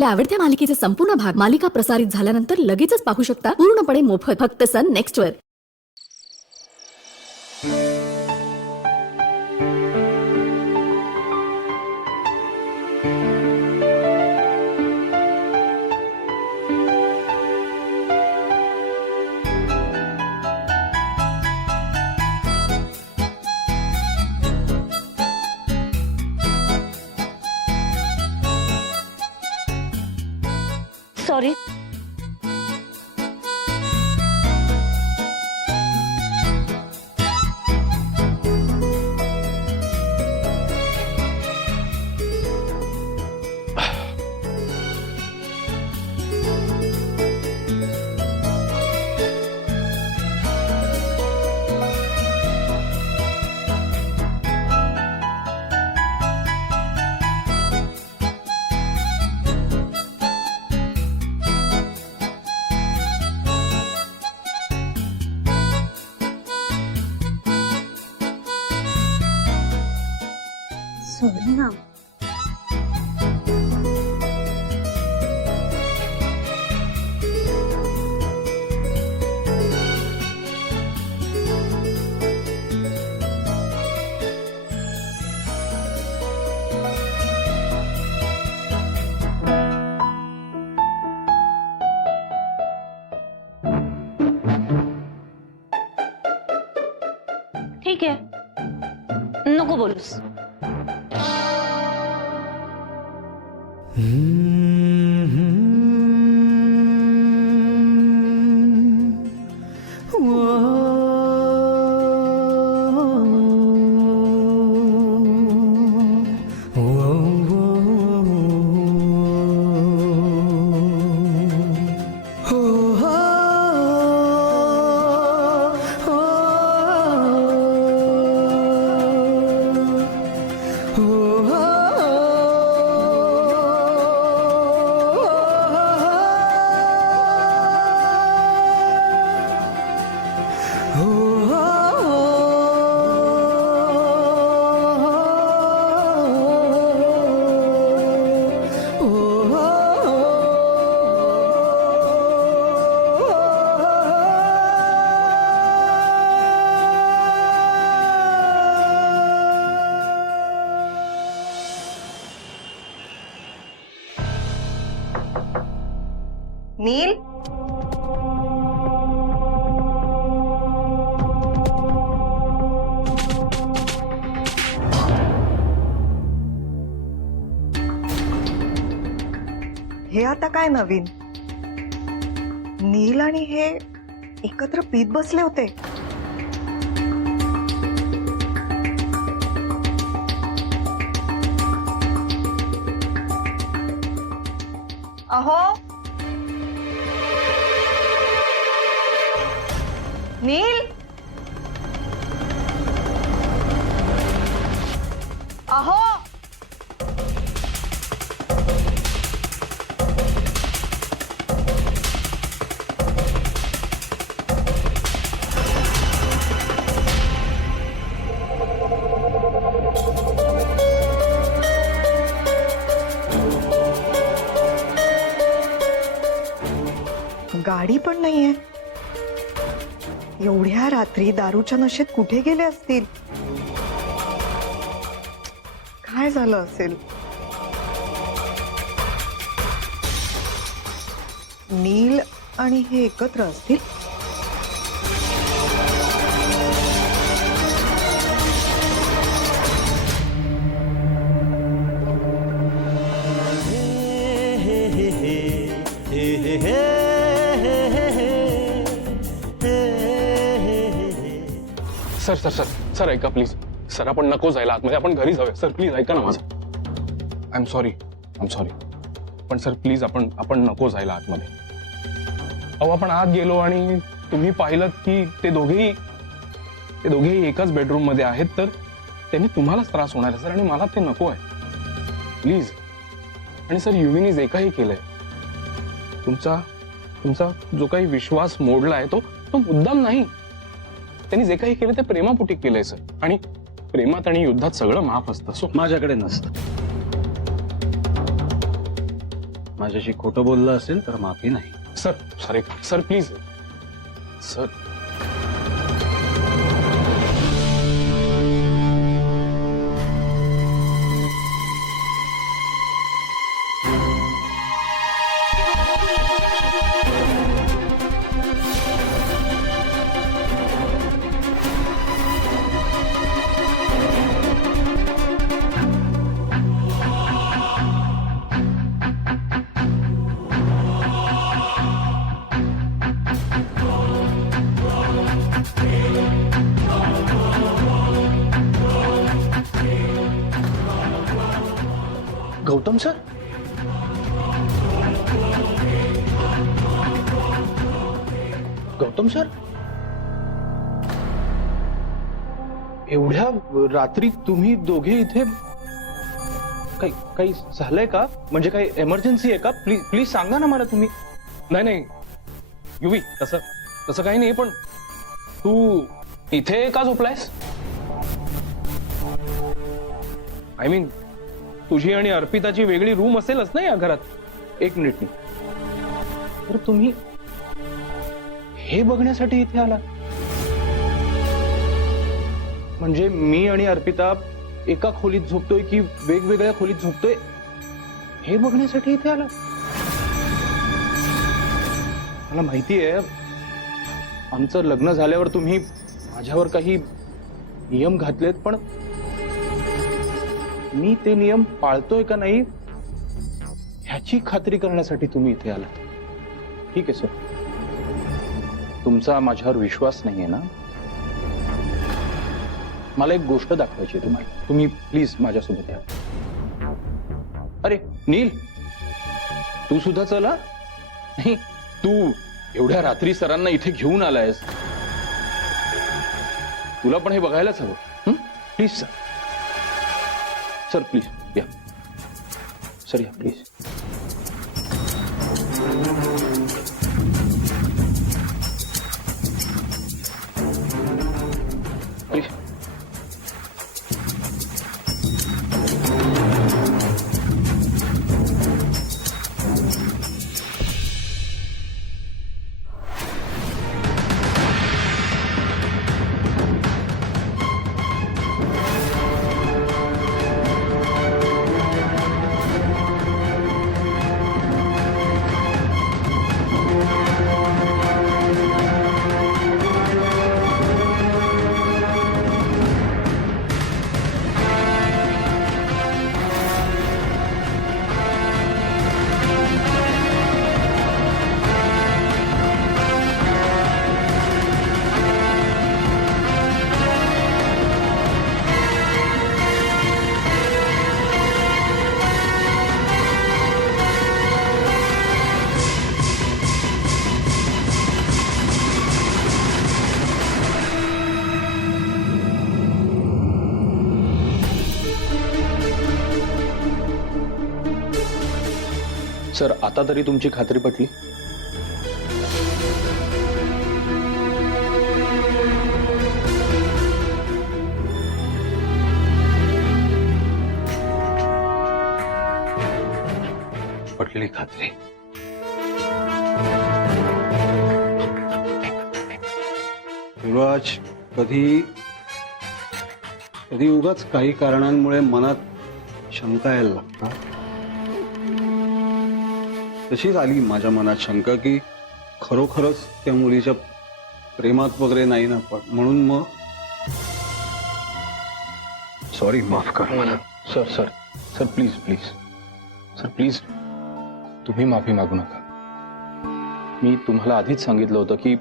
आपल्या आवडत्या मालिकेचे संपूर्ण भाग मालिका प्रसारित झाल्यानंतर लगेचच पाहू शकता पूर्णपणे मोफत फक्त सन नेक्स्ट वर। सॉरी। सॉरी ना। ठीक है, नको बोलूस। नील, हे आता काय नवीन? नील आणि हे एकत्र पीत बसले होते। अहो नील, अहो गाडी पण नाहीये। एवढ्या रात्री दारूच्या नशेत कुठे गेले असतील? काय झालं असेल? नील आणि हे एकत्र असतील? सर सर सर सर ऐका प्लीज सर, आपण नको जायला आतमध्ये, आपण घरी जाऊया सर, प्लीज ऐका ना माझं। आय एम सॉरी पण सर प्लीज आपण नको जायला आतमध्ये। अहो आपण आत गेलो आणि तुम्ही पाहिलं की ते दोघेही एकाच बेडरूम मध्ये आहेत, तर त्यांनी तुम्हालाच त्रास होणार आहे सर, आणि मला ते नको आहे प्लीज। आणि सर युवीने जे काही केलंय, तुमचा जो काही विश्वास मोडलाय तो मुद्दाम नाही, त्यांनी जे काही केलं ते प्रेमापोटी केलंय सर, आणि प्रेमात आणि युद्धात सगळं माफ असतं। सो माझ्याकडे नसतं। माझ्याशी खोटं बोललं असेल तर माफी नाही. सर सर एक sir please sir. Gautam sir, Gautam sir, एवढ्या रात्री तुम्ही दोघे इथे काही काही झालंय का? म्हणजे काही एमर्जन्सी आहे का? प्लीज प्लीज सांगा ना मला तुम्ही. नाही नाही युवी, तसं तसं काही नाही, पण तू इथे का झोपलायस? आय मीन तुझी आणि अर्पिताची वेगळी रूम असेलच ना या घरात. एक मिनिट नाही, तर तुम्ही हे बघण्यासाठी इथे आला? म्हणजे मी आणि अर्पिता एका खोलीत झोपतोय की वेगवेगळ्या खोलीत झोपतोय हे बघण्यासाठी इथे आला? मला माहिती आहे आमचं लग्न झाल्यावर तुम्ही माझ्यावर काही नियम घातलेत, पण मी ते नियम पाळतोय का नाही ह्याची खात्री करण्यासाठी तुम्ही इथे आला. ठीक आहे सर, तुमचा माझ्यावर विश्वास नाहीये ना? मला एक गोष्ट दाखवायची आहे तुम्हाला. तुम्ही प्लीज माझ्यासोबत या. अरे नील, तू सुद्धा चला. नाही, तू एवढ्या रात्री सरांना इथे घेऊन आलायस, तुला पण हे बघायलाच हवं. प्लीज सर, सर प्लीज या. सर या प्लीज. प्लीज. सर, आता तरी तुमची खात्री पटली? पटलेली खात्री. युवराज, कधी कधी उगाच काही कारणांमुळे मनात शंका यायला लागतात. तशीच आली माझ्या मनात शंका की खरोखरच त्या मुलीच्या प्रेमात वगैरे नाही ना, पण म्हणून मग सॉरी, माफ कर मला. Sir sir sir please please sir please, तुम्ही माफी मागू नका. मी तुम्हाला आधीच सांगितलं होतं की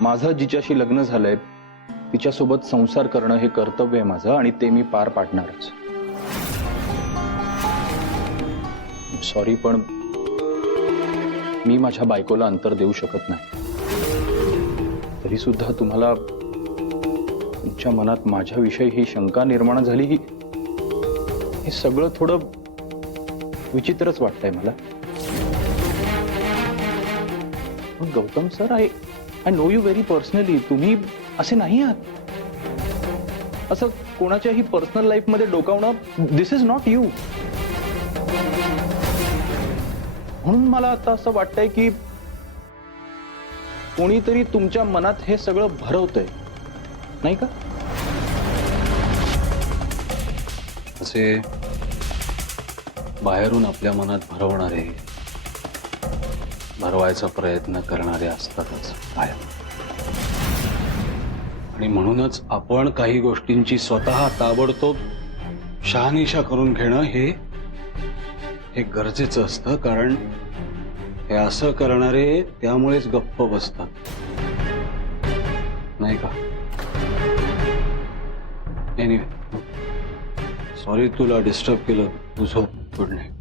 माझं जिच्याशी लग्न झालंय तिच्यासोबत संसार करणं हे कर्तव्य आहे माझं, आणि ते मी पार पाडणारच. सॉरी, पण मी माझ्या बायकोला अंतर देऊ शकत नाही. तरी सुद्धा तुम्हाला तुमच्या मनात माझ्याविषयी ही शंका निर्माण झाली, हे सगळं थोडं विचित्रच वाटतंय मला. पण Gautam sir, I know you very personally. तुम्ही असे नाही आहात. असं कोणाच्याही पर्सनल लाईफ मध्ये डोकावणं, दिस इज नॉट यू. म्हणून मला आता असं वाटतंय की कोणीतरी तुमच्या मनात हे सगळं भरवतंय, नाही का? असे बाहेरून आपल्या मनात भरवणारे, भरवायचा प्रयत्न करणारे असतातच कायम. आणि म्हणूनच आपण काही गोष्टींची स्वतः ताबडतोब शहानिशा करून घेणं हे गरजेचं असतं, कारण हे असं करणारे त्यामुळेच गप्प बसतात, नाही का? एनिवे, सॉरी तुला डिस्टर्ब केलं. तू झोप. Good night.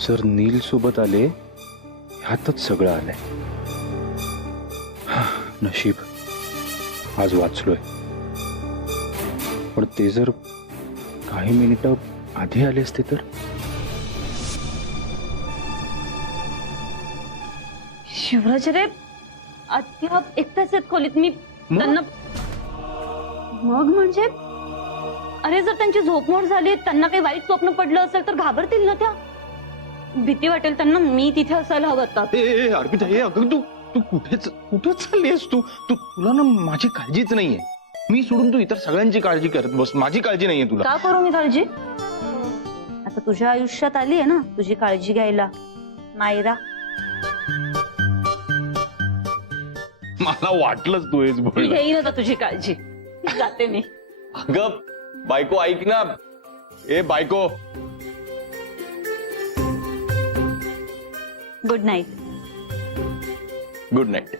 सर नील सोबत आले, ह्यातच सगळं आलंय. नशीब आज वाचलोय. पण ते जर काही मिनिटं आधी आले असते तर. शिवराज रे अद्याप एकटाच आहेत खोलीत. मी त्यांना मग म्हणजे अरे जर त्यांची झोपमोड झाली, त्यांना काही वाईट स्वप्न पडलं असेल तर घाबरतील ना त्या. भीती वाटेल त्यांना. मी तिथे असायला हवं आता. अर्पिता, अगं तू कुठेच चाललीस? तुला ना माझी काळजीच नाहीये. मी सोडून तू इतर सगळ्यांची काळजी करत बस. माझी काळजी नाहीये तुला. का करू मी काळजी? आता तुझ्या आयुष्यात आली आहे ना तुझी काळजी घ्यायला नायरा. मला वाटलंच तू हेच बोल. घेईन आता तुझी काळजी. जाते मी. अगं बायको ऐक ना. बायको. Good night. Good night.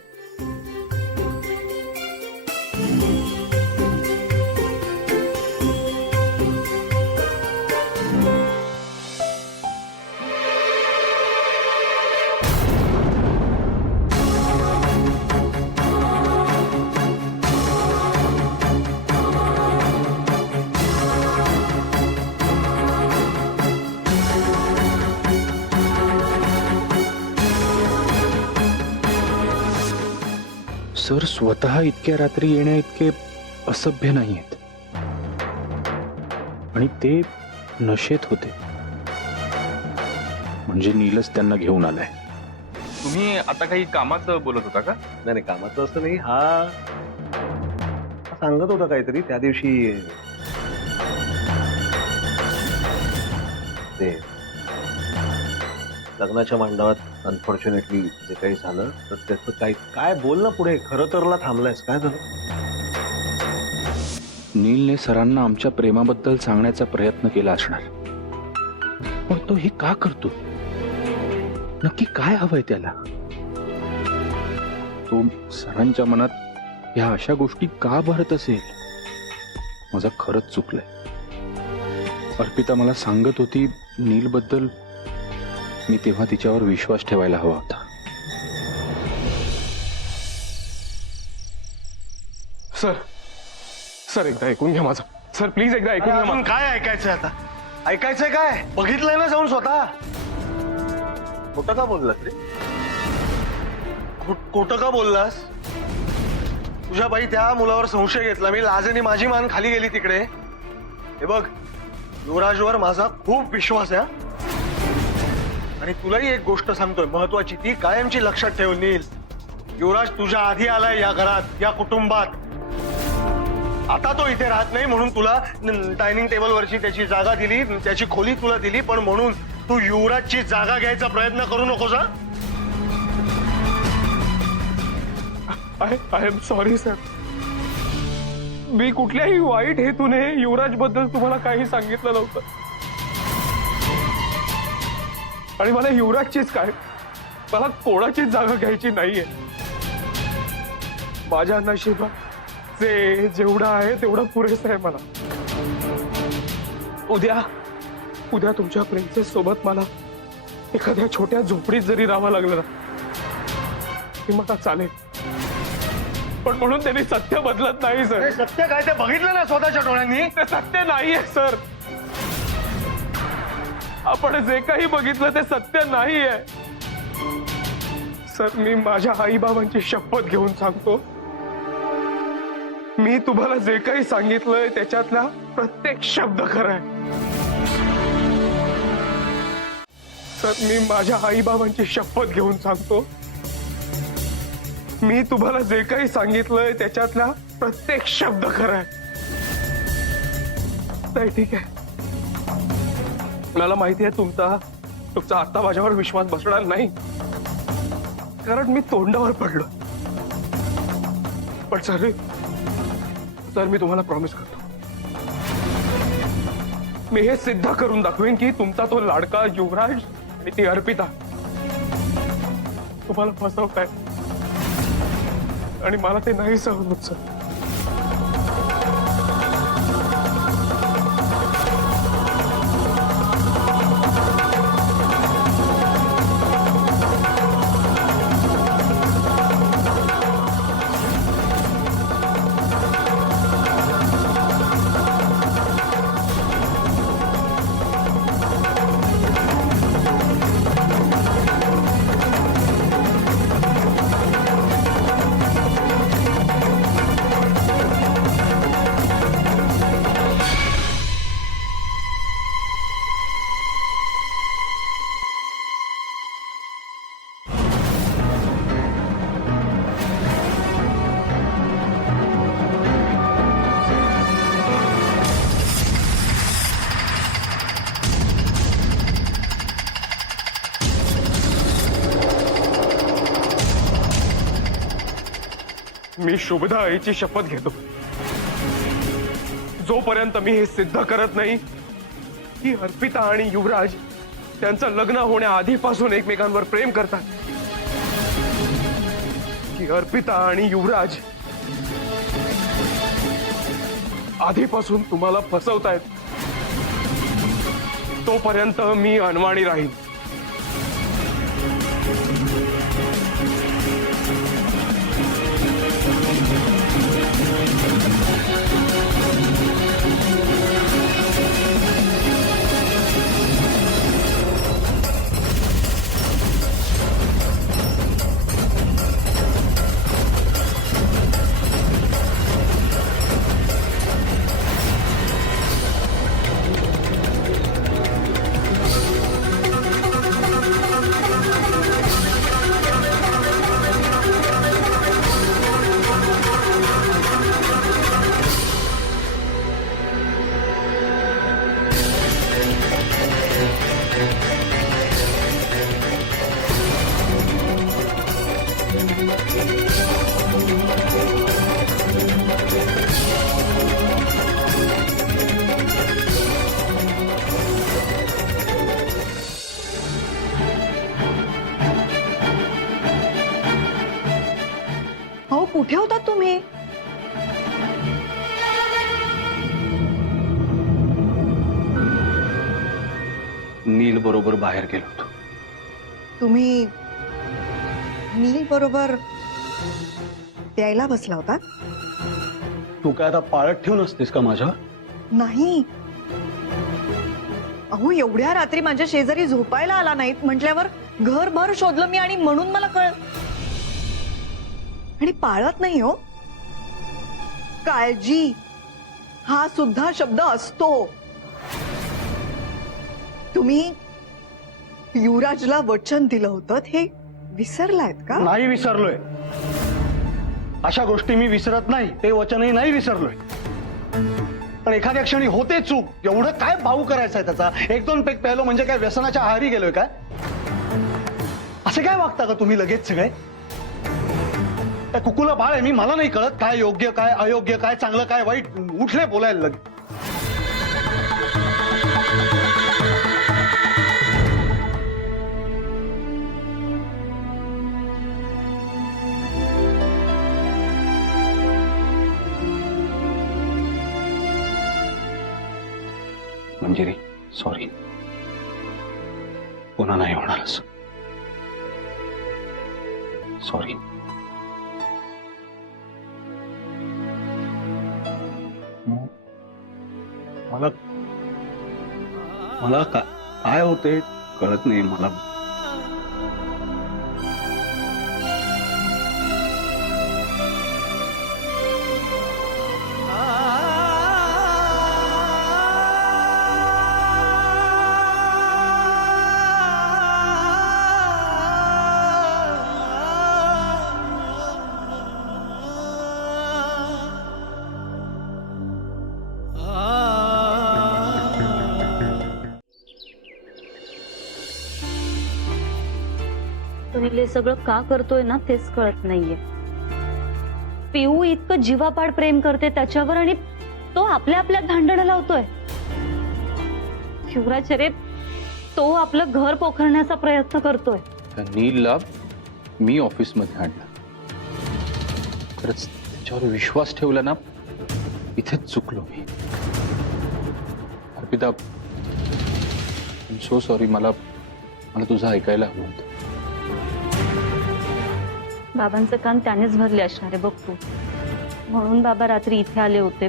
Sir स्वतः इतक्या रात्री येण्या इतके असभ्य नाही आहेत. आणि ते नशेत होते. म्हणजे नीलच त्यांना घेऊन आलाय. तुम्ही आता काही कामाचं बोलत होता का? नाही कामाचं असं नाही. हा सांगत होता काहीतरी त्या दिवशी. ते लग्नाच्या मंडपात अनफॉर्च्युनेटली जे काही झालं तर त्याचं काय बोल ना पुढे. खरं तरला थांबलायस. काय झालं? नीलने सरांना आमच्या प्रेमाबद्दल सांगण्याचा प्रयत्न केला असणार. पण तो हे का करतो? नक्की काय हवंय त्याला? तो सरांच्या मनात ह्या अशा गोष्टी का भरत असेल? माझं खरंच चुकलंय. अर्पिता मला सांगत होती नील बद्दल. मी तेव्हा तिच्यावर विश्वास ठेवायला हवा होता. सर एकदा ऐकून घ्या माझं. सर प्लीज एकदा ऐकून घ्या. अजून काय ऐकायचंय आता? ऐकायचंय काय? बघितलंय ना जाऊन स्वतः. खोटं का बोललास रे? खोटं का बोललास? तुझ्या बाई त्या मुलावर संशय घेतला. मी लाजेने माझी मान खाली गेली तिकडे. हे बघ, युवराजवर माझा खूप विश्वास आहे. आणि तुलाही एक गोष्ट सांगतोय महत्वाची, ती कायमची लक्षात ठेव नील. युवराज तुझ्या आधी आलाय या घरात, या कुटुंबात. आता तो इथे राहत नाही म्हणून तुला डायनिंग टेबलवरची त्याची जागा दिली, त्याची खोली तुला दिली. पण म्हणून तू युवराजची जागा घ्यायचा प्रयत्न करू नकोस. I am sorry sir. मी कुठल्याही वाईट हेतूने युवराज बद्दल तुम्हाला काही सांगितलं नव्हतं. आणि मला युवराजचीच काय, मला कोणाचीच जागा घ्यायची नाहीये. माझ्या नशिबात जेवढं आहे तेवढं पुरेसं आहे मला. उद्या तुमच्या प्रिन्सेस सोबत मला एखाद्या छोट्या झोपडीत जरी राहावं लागलं ना ते मला चालेल. पण म्हणून त्यांनी सत्य बदलत नाही सर. सत्य काय ते बघितलं ना स्वतःच्या डोळ्यांनी. ते सत्य नाहीये सर. आपण जे काही बघितलं ते सत्य नाहीये सर. मी माझ्या आई बाबांची शपथ घेऊन सांगतो, मी तुम्हाला जे काही सांगितलंय त्याच्यातला प्रत्येक शब्द खरा आहे. सर, मी माझ्या आईबाबांची शपथ घेऊन सांगतो, मी तुम्हाला जे काही सांगितलंय त्याच्यातला प्रत्येक शब्द खरा आहे. नाही, ठीक आहे, मला माहिती आहे तुमचा आता माझ्यावर विश्वास बसणार नाही, कारण मी तोंडावर पडलो. पण सर, मी तुम्हाला प्रॉमिस करतो, मी हे सिद्ध करून दाखवेन की तुमचा तो लाडका युवराज आणि ती अर्पिता तुम्हाला फसवताय, आणि मला ते नाही सहन होत सर. मी शुभदा आईची शपथ घेतो, जोपर्यंत मी हे सिद्ध करत नाही की अर्पिता आणि युवराज त्यांचं लग्न होण्याआधीपासून एकमेकांवर प्रेम करतात, की अर्पिता आणि युवराज आधीपासून तुम्हाला फसवतायत, तोपर्यंत मी अनवाणी राहीन. हो, कुठे होतात तुम्ही? नील बरोबर बाहेर गेलो होतो. तुम्ही नील बरोबर प्यायला बसला होता? तू काय आता पाळत ठेवून असतेस का माझ्यावर? नाही. अहो, एवढ्या रात्री माझ्या शेजारी झोपायला आला नाहीत म्हटल्यावर घरभर शोधलं मी, आणि म्हणून मला आणि पाळत नाही हो. काळजी हा सुद्धा शब्द असतो. तुम्ही युवराजला वचन दिलं होतं, हे विसरलायत का? नाही विसरलोय. अशा गोष्टी मी विसरत नाही, ते वचनही नाही विसरलोय. पण एखाद्या क्षणी होते चूक. एवढं काय भाऊ करायचं आहे त्याचा? एक दोन पेक प्यायलो म्हणजे काय व्यसनाच्या आहारी गेलोय काय? असे काय वागता का तुम्ही लगेच सगळे? त्या कुकुला बाळ आहे मी, मला नाही कळत काय योग्य काय अयोग्य, काय चांगलं काय वाईट. उठले बोलायला लगे. मंजिरी, सॉरी, पुन्हा नाही होणार असं. सॉरी. मला मला काय होते कळत नाही मला. सुनील हे सगळं का करतोय ना तेच कळत नाहीये. पिऊ इतकं जीवापाड प्रेम करते त्याच्यावर आणि तो आपल्या आपल्यात भांडणं लावतोय. शिवराज अरे तो आपलं घर पोखरण्याचा प्रयत्न करतोय. त्या नीलला मी ऑफिसमध्ये आणलं. खरंच त्याच्यावर विश्वास ठेवला ना, इथेच चुकलो मी. Arpita, I am so sorry. मला तुझं ऐकायला हवं होतं. बाबांचं कान त्यानेच भरले असणारे बघ तू. म्हणून बाबा रात्री इथे आले होते.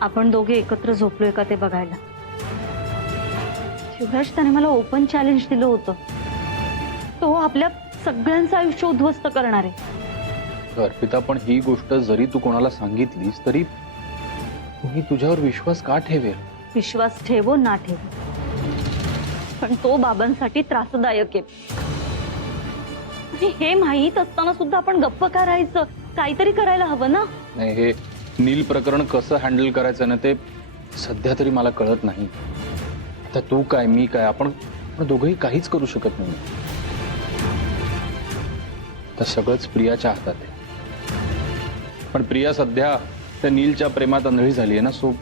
आपण दोघे एकत्र झोपलोय का ते बघायला. शिवराज त्याने मला ओपन चॅलेंज दिलं होतं. तो आपल्या सगळ्यांचं आयुष्य उद्ध्वस्त करणार आहे. अर्पिता, पण ही गोष्ट जरी तू कोणाला सांगितलीस तरी तुम्ही तुझ्यावर विश्वास का ठेवेल? विश्वास ठेवो ना ठेवो, पण तो बाबांसाठी त्रासदायक आहे. आणि हे माहीत असताना सुद्धा आपण गप्प का राहायचं? काहीतरी करायला हवं ना. नाही, हे नील प्रकरण कसं हँडल करायचं ना ते सध्या तरी मला कळत नाही. आता तू काय मी काय, आपण दोघंही काहीच करू शकत नाही. तर सगळंच प्रियाच्या हातात आहे. पण प्रिया सध्या त्या नीलच्या प्रेमात आंधळी झाली आहे ना. सो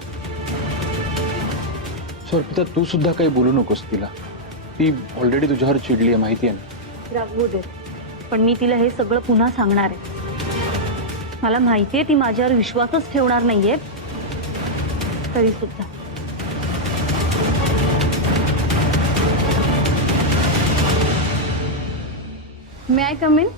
अर्पिता, तू सुद्धा काही बोलू नकोस तिला. ती ऑलरेडी तुझ्यावर चिडली आहे, माहिती आहे ना. रागवू दे, पण मी तिला हे सगळं पुन्हा सांगणार आहे. मला माहितीये ती माझ्यावर विश्वासच ठेवणार नाहीये, तरी सुद्धा. मे आय कम इन?